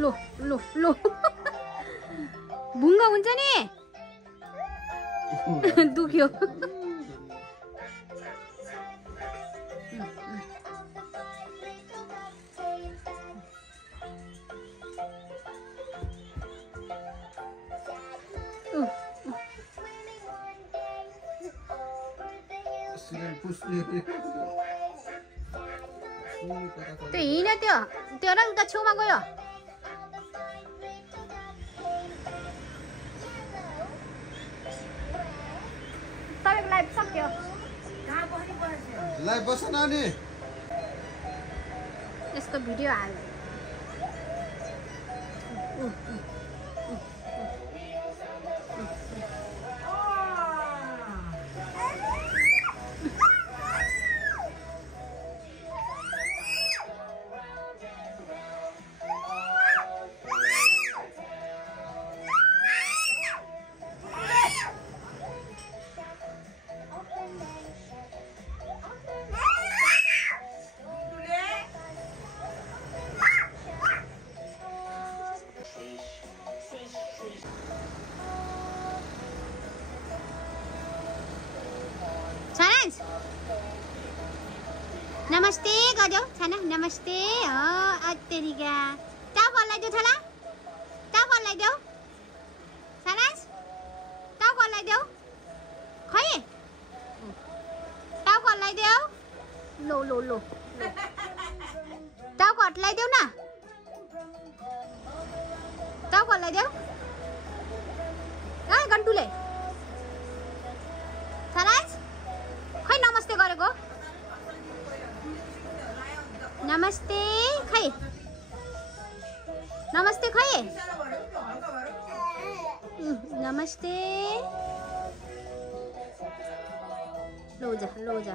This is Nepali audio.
लो लो लो भुङ्गा हुन्छ नि दुख्यो त्यो हिँड्यो त्यो र उता छेउमा गयो तपाईँको लाइभ सक्यो लाइभ बस नानी यसको भिडियो हाल नमस्ते गर्यो छाना नमस्ते अत्तेरिका टाउको हल्लाइदेऊ छोरा टाउको हल्लाइदेऊ छानास टाउको हल्लाइदेऊ खै टाउको हल्लाइदेऊ लो लो लो टाउको हल्लाइदेऊ न टाउको हल्लाइदेऊ गन्टुले छानास खै नमस्ते गरेको नमस्ते खै नमस्ते खै नमस्ते लो जा